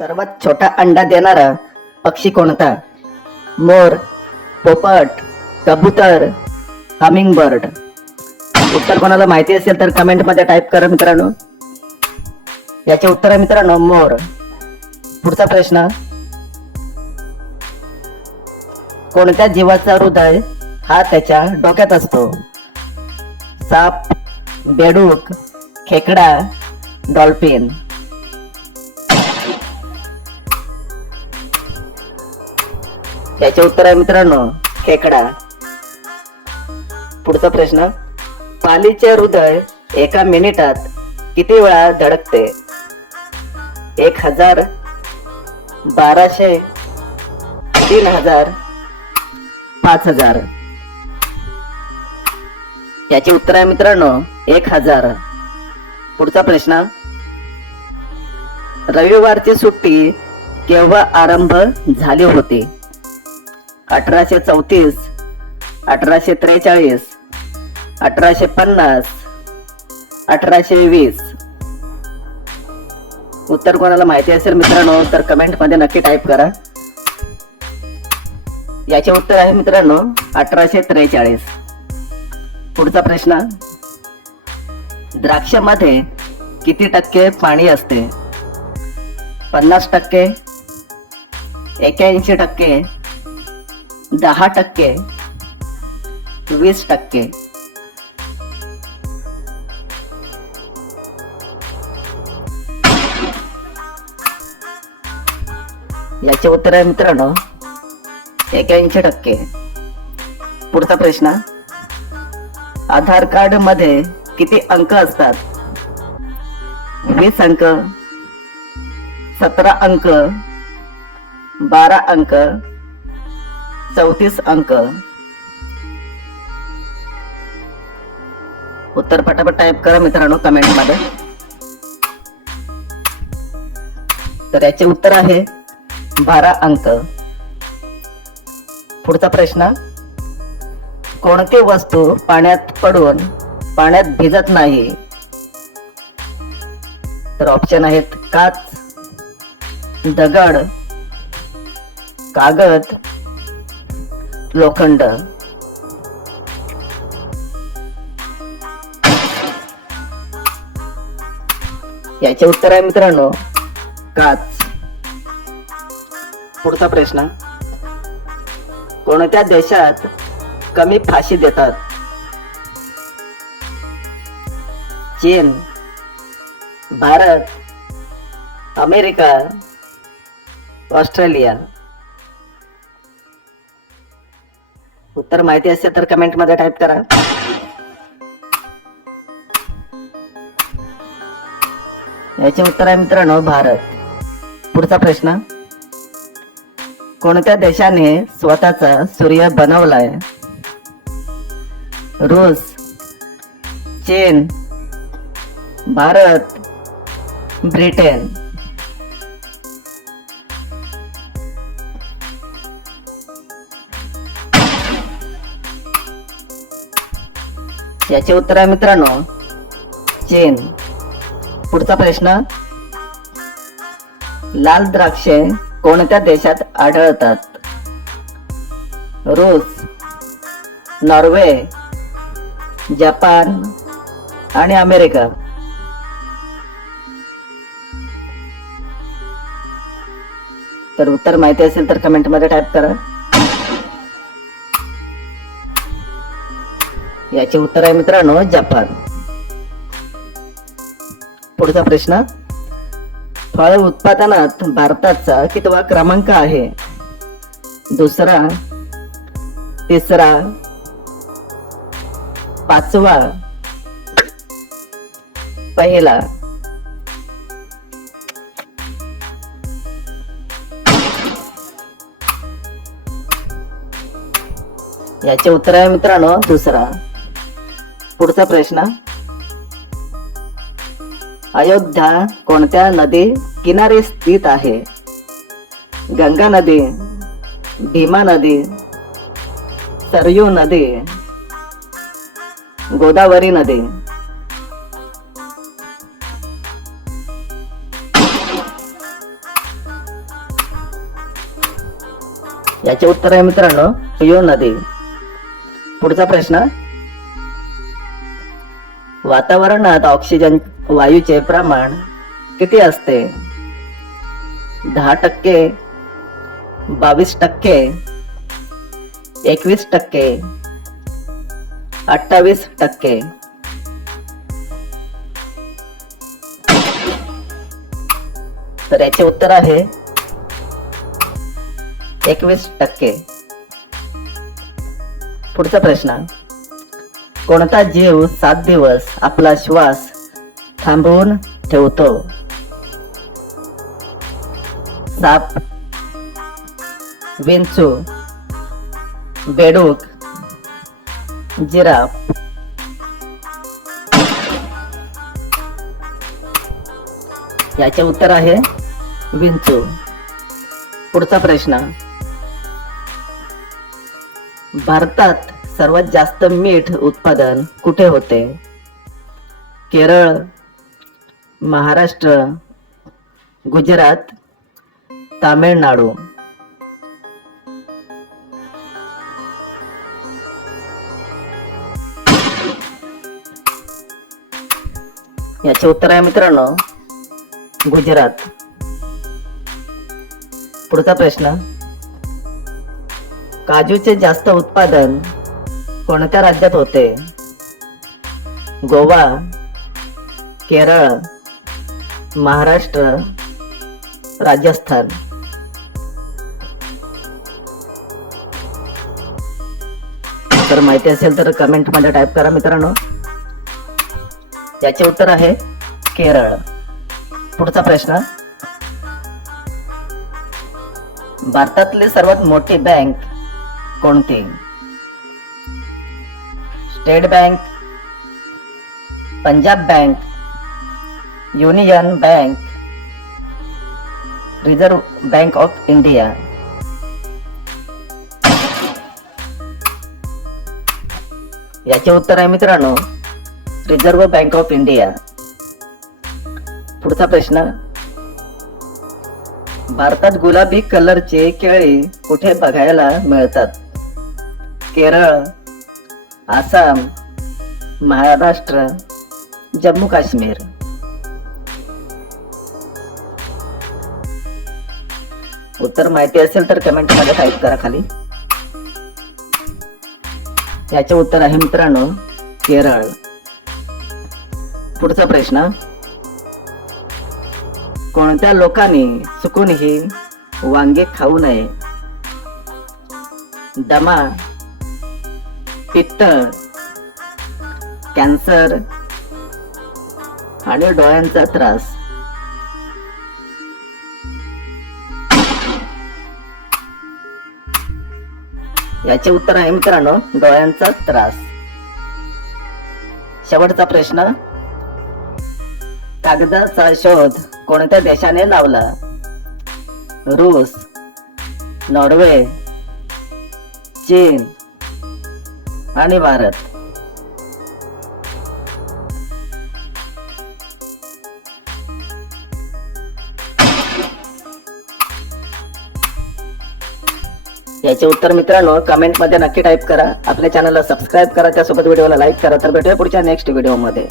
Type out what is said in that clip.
सर्वात छोटा अंडा देणारा पक्षी कोणता? मोर, पोपट, कबूतर, हमिंग बर्ड. उत्तर कोणाला माहिती असेल तर कमेंट मध्ये टाईप करा मित्रांनो. याचे उत्तर आहे मित्रांनो मोर. पुढचा प्रश्न, कोणत्या जीवाचा हृदय हा त्याच्या डोक्यात असतो? साप, बेडूक, खेकडा, डॉल्फिन. याचे उत्तर आहे मित्रांनो खेकडा. पुढचा प्रश्न, पालीचे हृदय एका मिनिटात किती वेळा धडकते? 1000, 1200, 3000, 5000. याचे उत्तर आहे मित्रांनो 1000. पुढचा प्रश्न, रविवारची सुट्टी केव्हा आरंभ झाली होती? 1834, 1843, 1850, 1820. उत्तर कोणाला माहिती असेल मित्रांनो तर कमेंट मध्ये नक्की टाईप करा. याचे उत्तर आहे मित्रांनो 1843. पुढचा प्रश्न, द्राक्षामध्ये किती टक्के पाणी असते? 50%, 81%, 10%, 20%. याचे उत्तर आहे मित्रांनो 81%. पुढचा प्रश्न, आधार कार्ड मध्ये किती अंक असतात? 20 अंक, 17 अंक, 12 अंक, 34 अंक. उत्तर पटापट टाईप करा मित्रांनो कमेंट मध्ये. तर याचे उत्तर आहे 12 अंक. पुढचा प्रश्न, कोणती वस्तू पाण्यात पडून पाण्यात भिजत नाही? तर ऑप्शन आहेत काच, दगड, कागद, लोखंड. याचे उत्तर आहे मित्रांनो काच. पुढचा प्रश्न, कोणत्या देशात कमी फाशी देतात? चीन, भारत, अमेरिका, ऑस्ट्रेलिया. उत्तर माहिती असेल तर कमेंट मध्ये टाईप करा. याचे उत्तर आहे मित्रांनो भारत. पुढचा प्रश्न, कोणत्या देशाने स्वतःचा सूर्य बनवलाय? रूस, चीन, भारत, ब्रिटन. याचे उत्तर आहे मित्रांनो चीन. पुढचा प्रश्न, लाल द्राक्षे कोणत्या देशात आढळतात? रूस, नॉर्वे, जपान आणि अमेरिका. तर उत्तर माहिती असेल तर कमेंट मध्ये टाईप करा. याचे उत्तर आहे मित्रांनो जपान. पुढचा प्रश्न, फळ उत्पादनात भारताचा कितवा क्रमांक आहे? दुसरा, तिसरा, पाचवा, पहिला. याचे उत्तर आहे मित्रांनो दुसरा. पुढचा प्रश्न, अयोध्या कोणत्या नदी किनारी स्थित आहे? गंगा नदी, भीमा नदी, सरयू नदी, गोदावरी नदी. याचे उत्तर आहे मित्रांनो यो नदी. पुढचा प्रश्न, वातावरणात ऑक्सिजन वायूचे प्रमाण किती असते? 10%, 22%, 21%, 28%. तर याचे उत्तर आहे 21%. पुढचा प्रश्न, कोणता जीव 7 दिवस आपला श्वास थांबवून ठेवतो? साप, विंचू, बेडूक, जिराफ. याचे उत्तर आहे विंचू. पुढचा प्रश्न, भारतात सर्वात जास्त मीठ उत्पादन कुठे होते? केरळ, महाराष्ट्र, गुजरात, तामिळनाडू. याचे उत्तर आहे मित्रांनो गुजरात. पुढचा प्रश्न, काजूचे जास्त उत्पादन कोणत्या राज्यात होते? गोवा, केरळ, महाराष्ट्र, राजस्थान. तर माहिती असेल तर कमेंट मध्ये टाईप करा मित्रांनो. याचे उत्तर आहे केरळ. पुढचा प्रश्न, भारतातली सर्वात मोठी बँक कोणती? State bank, Punjab bank, union bank, reserve bank of India. याचे उत्तर आहे मित्रांनो रिझर्व्ह बँक ऑफ इंडिया. पुढचा प्रश्न, भारतात गुलाबी कलरचे केळी कुठे बघायला मिळतात? केरळ, आसाम, महाराष्ट्र, जम्मू काश्मीर. उत्तर माहिती असेल तर कमेंट मध्ये टाईप करा खाली. याचे उत्तर आहे मित्रांनो केरळ. पुढचा प्रश्न, कोणत्या लोकांनी चुकूनही वांगे खाऊ नये? दमा, पित्त, कॅन्सर आणि डोळ्यांचा त्रास. याचे उत्तर आहे मित्रांनो डोळ्यांचा त्रास. शेवटचा प्रश्न, कागदाचा शोध कोणत्या देशाने लावला? रूस, नॉर्वे, चीन आणि भारत. याचे उत्तर मित्रांनो कमेंट मध्ये नक्की टाईप करा. आपल्या चॅनलला सबस्क्राईब करा, त्यासोबत व्हिडिओला लाईक करा. तर भेटूया पुढच्या नेक्स्ट व्हिडिओ मध्ये.